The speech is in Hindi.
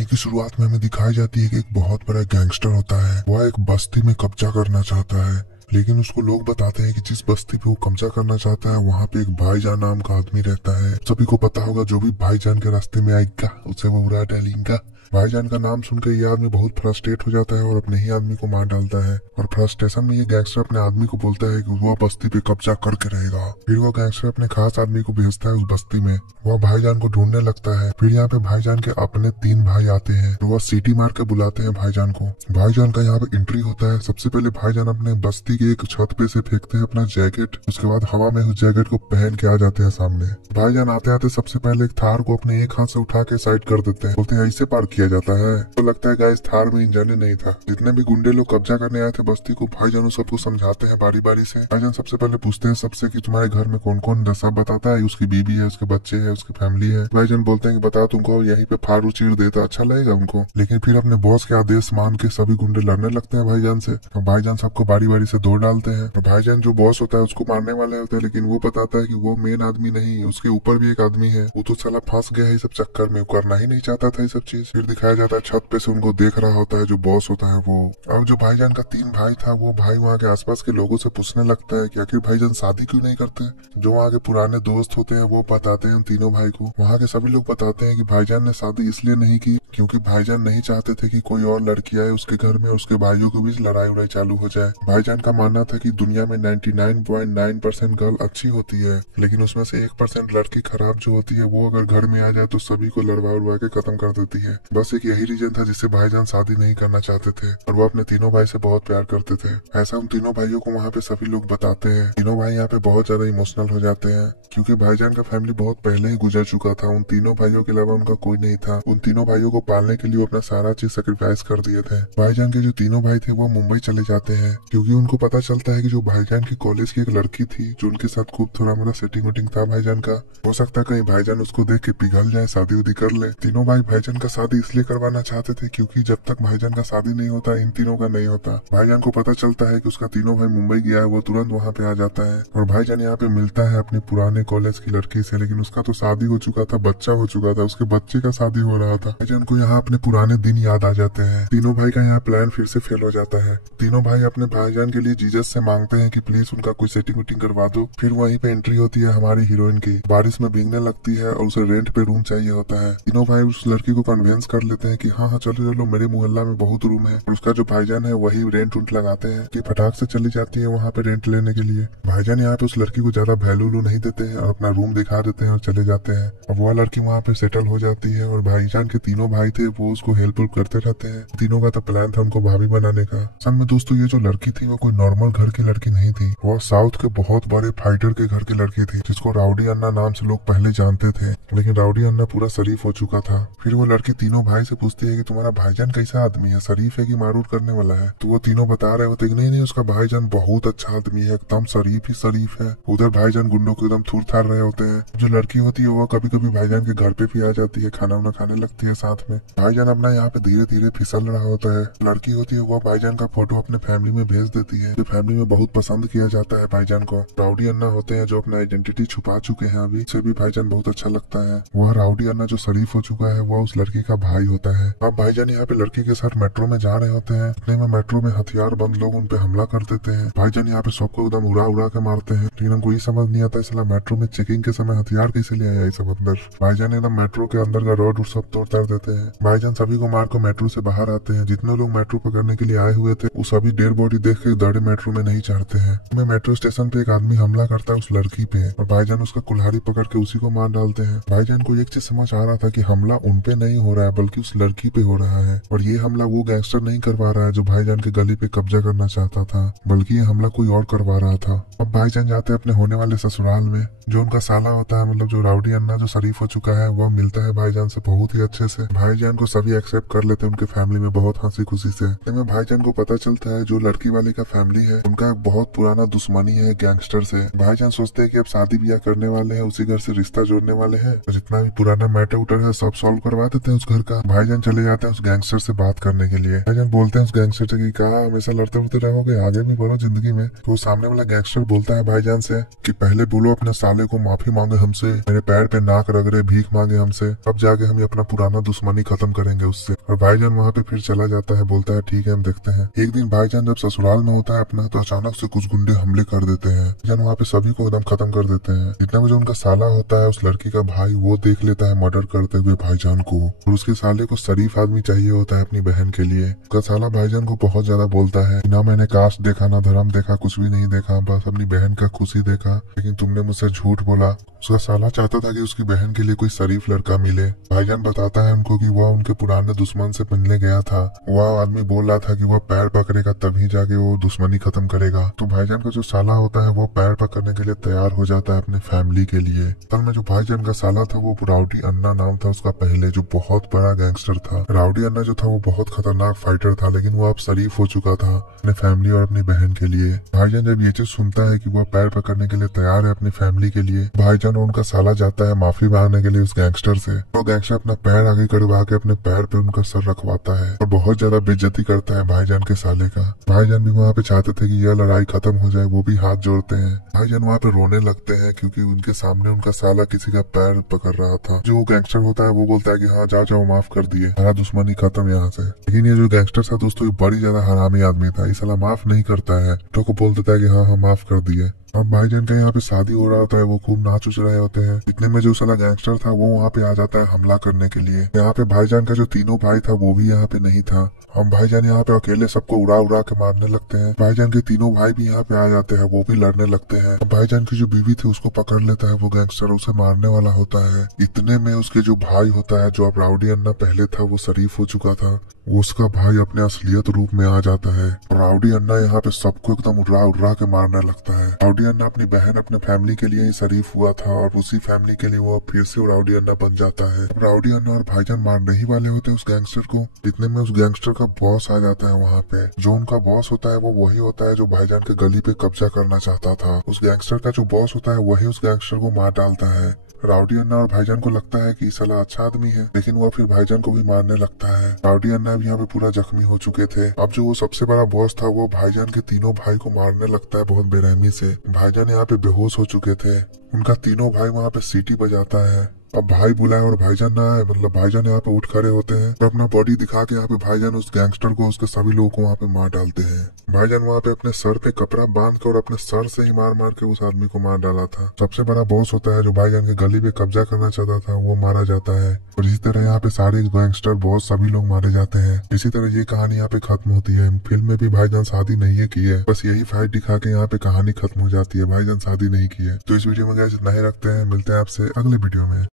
कहानी की शुरुआत में हमें दिखाई जाती है कि एक बहुत बड़ा गैंगस्टर होता है। वह एक बस्ती में कब्जा करना चाहता है, लेकिन उसको लोग बताते हैं कि जिस बस्ती पे वो कब्जा करना चाहता है वहाँ पे एक भाईजान नाम का आदमी रहता है। सभी को पता होगा जो भी भाईजान के रास्ते में आएगा उसे वो उड़ा डालेगा। भाईजान का नाम सुनकर ये आदमी बहुत फ्रस्ट्रेट हो जाता है और अपने ही आदमी को मार डालता है। और फ्रस्ट्रेशन में ये गैंगस्टर अपने आदमी को बोलता है कि वह बस्ती पे कब्जा करके रहेगा। फिर वो गैंगस्टर अपने खास आदमी को भेजता है उस बस्ती में। वह भाईजान को ढूंढने लगता है। फिर यहाँ पे भाईजान के अपने 3 भाई आते हैं तो वह सीटी मार के बुलाते हैं भाईजान को। भाईजान का यहाँ पे एंट्री होता है। सबसे पहले भाईजान अपने बस्ती के एक छत पे से फेंकते हैं अपना जैकेट। उसके बाद हवा में उस जैकेट को पहन के आ जाते हैं सामने। भाईजान आते आते सबसे पहले एक थार को अपने एक हाथ से उठा के साइड कर देते हैं। बोलते हैं ऐसे पार किया जाता है। तो लगता है गाइस थार में इंजन नहीं था। जितने भी गुंडे लोग कब्जा करने आए थे बस्ती को, भाईजान सबको समझाते हैं बारी बारी से। भाईजान सबसे पहले पूछते हैं सबसे कि तुम्हारे घर में कौन कौन सब बताता है। उसकी बीबी है, उसके बच्चे है, उसकी फैमिली है। भाईजान बोलते हैं कि बता तुमको यहीं पे फाड़ू चीर देता अच्छा लगेगा उनको। लेकिन फिर अपने बॉस के आदेश मान के सभी गुंडे लड़ने लगते हैं भाईजान से। तो भाईजान सबको बारी बारी से दौड़ डालते हैं। तो भाईजान जो बॉस होता है उसको मारने वाले होते हैं, लेकिन वो बताता है कि वो मेन आदमी नहीं, उसके ऊपर भी एक आदमी है। वो तो साला फंस गया है इस सब चक्कर में, करना ही नहीं चाहता था ये सब चीज। फिर दिखाया जाता है छत पे से उनको देख रहा होता है जो बॉस होता है वो। अब जो भाईजान का 3 भाई था वो भाई वहाँ के आसपास के लोगों से पूछने लगता है कि आखिर भाईजान शादी क्यों नहीं करते। जो वहाँ के पुराने दोस्त होते हैं वो बताते हैं उन तीनों भाई को। वहाँ के सभी लोग बताते हैं कि भाईजान ने शादी इसलिए नहीं की क्योंकि भाईजान नहीं चाहते थे कि कोई और लड़की आए उसके घर में और उसके भाइयों के बीच लड़ाई उड़ाई चालू हो जाए। भाईजान का मानना था कि दुनिया में 99.9% गर्ल अच्छी होती है, लेकिन उसमें से 1% लड़की खराब जो होती है वो अगर घर में आ जाए तो सभी को लड़वा उड़वा के खत्म कर देती है। बस एक यही रीजन था जिससे भाईजान शादी नहीं करना चाहते थे और वो अपने तीनों भाई से बहुत प्यार करते थे। ऐसा उन तीनों भाइयों को वहाँ पे सभी लोग बताते हैं। तीनों भाई यहाँ पे बहुत ज्यादा इमोशनल हो जाते हैं क्योंकि भाईजान का फैमिली बहुत पहले ही गुजर चुका था। उन तीनों भाइयों के अलावा उनका कोई नहीं था। उन तीनों भाइयों को पालने के लिए वो अपना सारा चीज सेक्रीफाइस कर दिए थे। भाईजान के जो तीनों भाई थे वो मुंबई चले जाते हैं क्योंकि उनको पता चलता है कि जो भाईजान की कॉलेज की एक लड़की थी जो उनके साथ खूब थोड़ा मोड़ा सेटिंग वेटिंग था भाईजान का, हो सकता है कहीं भाईजान उसको देख के पिघल जाए, शादी उदी कर ले। तीनों भाई भाईजान का शादी इसलिए करवाना चाहते थे क्योंकि जब तक भाईजान का शादी नहीं होता इन तीनों का नहीं होता। भाईजान को पता चलता है कि उसका तीनों भाई मुंबई गया है, वो तुरंत वहाँ पे आ जाता है और भाईजान यहाँ पे मिलता है अपने पुराने कॉलेज की लड़की से। लेकिन उसका तो शादी हो चुका था, बच्चा हो चुका था, उसके बच्चे का शादी हो रहा था। भाईजान को यहाँ अपने पुराने दिन याद आ जाते हैं। तीनों भाई का यहाँ प्लान फिर से फेल हो जाता है। तीनों भाई अपने भाईजान के लिए जीसस से मांगते हैं कि प्लीज उनका कोई सेटिंग वेटिंग करवा दो। फिर वहीं पे एंट्री होती है हमारी हीरोइन की। बारिश में भीगने लगती है और उसे रेंट पे रूम चाहिए होता है। तीनों भाई उस लड़की को कन्विंस कर लेते हैं कि हाँ हाँ चलो चलो मेरे मोहल्ला में बहुत रूम है। और उसका जो भाईजान है वही रेंट उंट लगाते हैं कि फटाक से चली जाती है वहाँ पे रेंट लेने के लिए। भाईजान यहाँ पे उस लड़की को ज्यादा वैल्यू नहीं देते हैं और अपना रूम दिखा देते हैं और चले जाते हैं। और वह लड़की वहाँ पे सेटल हो जाती है और भाईजान के तीनों भाई थे वो उसको हेल्प करते रहते हैं। तीनों का तो प्लान था उनको भाभी बनाने का। असल में दोस्तों ये जो लड़की थी वो कोई नॉर्मल घर की लड़की नहीं थी। वो साउथ के बहुत बड़े फाइटर के घर की लड़की थी जिसको राउडी अन्ना नाम से लोग पहले जानते थे। लेकिन राउडी अन्ना पूरा शरीफ हो चुका था। फिर वो लड़की तीनों भाई से पूछती है कि तुम्हारा भाईजान कैसा आदमी है, शरीफ है कि मारूर करने वाला है। तो वो तीनों बता रहे होते नहीं उसका भाईजान बहुत अच्छा आदमी है, एकदम शरीफ ही शरीफ है। उधर भाईजान गुंडों को एकदम थूर थार रहे होते हैं। जो लड़की होती है वो कभी कभी भाईजान के घर पे भी आ जाती है, खाना वाना खाने लगती है साथ में। भाईजान अपना यहाँ पे धीरे धीरे फिसल रहा होता है। लड़की होती है वो भाईजान का फोटो अपने फैमिली में भेज देती है। जो फैमिली में बहुत पसंद किया जाता है भाईजान को। राउडी अन्ना होते हैं जो अपना आइडेंटिटी छुपा चुके हैं अभी से भी भाईजान बहुत अच्छा लगता है। वह राउडी अन्ना जो शरीफ हो चुका है वह उस लड़की का भाई होता है। अब भाईजान यहाँ पे लड़की के साथ मेट्रो में जा रहे होते हैं। इतने में मेट्रो में हथियार बंद लोग उन पे हमला कर देते हैं। भाईजान यहाँ पे सबको एकदम उड़ा उड़ा के मारते हैं। लेकिन हमको ये समझ नहीं आता इसला मेट्रो में चेकिंग के समय हथियार कैसे ले आया ये सब अंदर। भाईजान एकदम मेट्रो के अंदर का रोड सब तोड़ ताड़ देते हैं। भाईजान सभी को मार कर मेट्रो से बाहर आते हैं। जितने लोग मेट्रो पकड़ने के लिए आए हुए थे वो सभी डेड बॉडी देख के दड़े मेट्रो में नहीं चढ़ते हैं। मेट्रो स्टेशन पे एक आदमी हमला करता है उस लड़की पे और भाईजान उसका कुल्हाड़ी पकड़ के उसी को मार डालते हैं। भाईजान को एक चीज समझ आ रहा था कि हमला उनपे नहीं हो रहा है बल्कि उस लड़की पे हो रहा है। और ये हमला वो गैंगस्टर नहीं करवा रहा है जो भाईजान के गली पे कब्जा करना चाहता था, बल्कि ये हमला कोई और करवा रहा था। अब भाईजान जाते हैं अपने होने वाले ससुराल में। जो उनका साला होता है मतलब जो राउडी अन्ना जो शरीफ हो चुका है वह मिलता है भाईजान से बहुत ही अच्छे से। भाईजान को सभी एक्सेप्ट कर लेते हैं उनके फैमिली में बहुत हंसी खुशी से। भाईजान को पता चलता है जो लड़की वाले का फैमिली फैमिली है उनका एक बहुत पुराना दुश्मनी है गैंगस्टर से। भाईजान सोचते हैं कि अब शादी ब्याह करने वाले हैं, उसी घर से रिश्ता जोड़ने वाले हैं, तो जितना भी पुराना मैटर उटर है सब सॉल्व करवा देते हैं उस घर का। भाईजान चले जाते हैं उस गैंगस्टर से बात करने के लिए। भाईजान बोलते हैं उस गैंगस्टर से कि कहा हमेशा लड़ते उड़ते रहोगे, आगे भी बढ़ो जिंदगी में। तो सामने वाला गैंगस्टर बोलता है भाईजान से कि पहले बोलो अपने साले को माफी मांगे हमसे, मेरे पैर पे नाक रगड़े, भीख मांगे हमसे, अब जाके हम अपना पुराना दुश्मनी खत्म करेंगे उससे। और भाईजान वहाँ पे फिर चला जाता है, बोलता है ठीक है हम देखते हैं। एक दिन भाईजान जब ससुराल में होता है अपना, तो अचानक से कुछ गुंडे हमले कर देते हैं। भाईजान वहाँ पे सभी को एकदम खत्म कर देते हैं। जितना भी जो उनका साला होता है उस लड़की का भाई, वो देख लेता है मर्डर करते हुए भाईजान को। और उसके साले को शरीफ आदमी चाहिए होता है अपनी बहन के लिए। उसका साला भाईजान को बहुत ज्यादा बोलता है ना मैंने कास्ट देखा ना धर्म देखा, कुछ भी नहीं देखा, बस अपनी बहन का खुशी देखा, लेकिन तुमने मुझसे झूठ बोला। उसका साला चाहता था कि उसकी बहन के लिए कोई शरीफ लड़का मिले। भाईजान बताता है उनको कि वह उनके पुराने दुश्मन से मिलने गया था। वह आदमी बोल रहा था कि वह पैर पकड़ेगा तभी जाके वो दुश्मनी खत्म करेगा। तो भाईजान का जो साला होता है वो पैर पकड़ने के लिए तैयार हो जाता है अपने फैमिली के लिए। असल में जो भाईजान का साला था वो राउडी अन्ना नाम था उसका पहले, जो बहुत बड़ा गैंगस्टर था। राउडी अन्ना जो था वो बहुत खतरनाक फाइटर था, लेकिन वो अब शरीफ हो चुका था अपने फैमिली और अपनी बहन के लिए। भाईजान जब ये चीज सुनता है कि वह पैर पकड़ने के लिए तैयार है अपनी फैमिली के लिए, भाईजान और उनका साला जाता है माफी मांगने के लिए उस गैंगस्टर से। वो गैंगस्टर अपना पैर आगे करवा के अपने पैर पे उनका सर रखवाता है और बहुत ज्यादा बेइज्जती करता है भाईजान के साले का। भाईजान भी वहाँ पे चाहते थे कि यह लड़ाई खत्म हो जाए, वो भी हाथ जोड़ते हैं। भाईजान वहाँ पे रोने लगते हैं क्योंकि उनके सामने उनका साला किसी का पैर पकड़ रहा था। जो गैंगस्टर होता है वो बोलता है कि हाँ जाओ जाओ माफ कर दिए, हमारा दुश्मनी खत्म यहाँ से। लेकिन ये जो गैंगस्टर था दोस्तों ये बड़ी ज्यादा हरामी आदमी था, ये साला माफ नहीं करता है, तो को बोल देता है कि हाँ हाँ माफ कर दिए। अब भाईजान का यहाँ पे शादी हो रहा होता है, वो खूब नाच उच रहे होते हैं। इतने में जो साला गैंगस्टर था वो वहाँ पे आ जाता है हमला करने के लिए। यहाँ पे भाईजान का जो तीनों भाई था वो भी यहाँ पे नहीं था। हम भाईजान यहाँ पे अकेले सबको उड़ा उड़ा के मारने लगते हैं। भाईजान के तीनों भाई भी यहाँ पे आ जाते हैं, वो भी लड़ने लगते हैं। भाईजान की जो बीवी थी उसको पकड़ लेता है वो गैंगस्टर, उसे मारने वाला होता है। इतने में उसके जो भाई होता है, जो अब राउडी अन्ना पहले था वो शरीफ हो चुका था, उसका भाई अपने असलियत रूप में आ जाता है। राउडी अन्ना यहाँ पे सबको एकदम उड़ा उड़ा के मारने लगता है। राउडी अन्ना अपनी बहन अपने फैमिली के लिए ही शरीफ हुआ था और उसी फैमिली के लिए वो फिर से राउडी अन्ना बन जाता है। राउडी अन्ना और भाईजान मारने ही वाले होते हैं उस गैंगस्टर को। इतने में उस गैंगस्टर का बॉस आ जाता है वहाँ पे। जो उनका बॉस होता है वो वही होता है जो भाईजान के गली पे कब्जा करना चाहता था। उस गैंगस्टर का जो बॉस होता है वही उस गैंगस्टर को मार डालता है। राउडी अन्ना और भाईजान को लगता है कि साला अच्छा आदमी है, लेकिन वो फिर भाईजान को भी मारने लगता है। राउडी अन्ना भी यहाँ पे पूरा जख्मी हो चुके थे। अब जो वो सबसे बड़ा बॉस था वो भाईजान के तीनों भाई को मारने लगता है बहुत बेरहमी से। भाईजान यहाँ पे बेहोश हो चुके थे। उनका तीनों भाई वहाँ पे सीटी बजाता है। अब भाई बुलाए और भाईजान ना आए, मतलब भाईजान यहाँ पे उठ खड़े होते हैं और अपना बॉडी दिखा के यहाँ पे भाईजान उस गैंगस्टर को उसके सभी लोगों को वहाँ पे मार डालते हैं। भाईजान वहाँ पे अपने सर पे कपड़ा बांध कर और अपने सर से ही मार मार के उस आदमी को मार डाला था। सबसे बड़ा बॉस होता है जो भाईजान के गली पे कब्जा करना चाहता था वो मारा जाता है। और इसी तरह यहाँ पे सारे गैंगस्टर बॉस सभी लोग मारे जाते हैं। इसी तरह ये कहानी यहाँ पे खत्म होती है। फिल्म में भी भाईजान शादी नहीं की है, बस यही फाइट दिखा के यहाँ पे कहानी खत्म हो जाती है। भाईजान शादी नहीं की है। तो इस वीडियो में गाइस इतना ही रखते हैं, मिलते हैं आपसे अगले वीडियो में।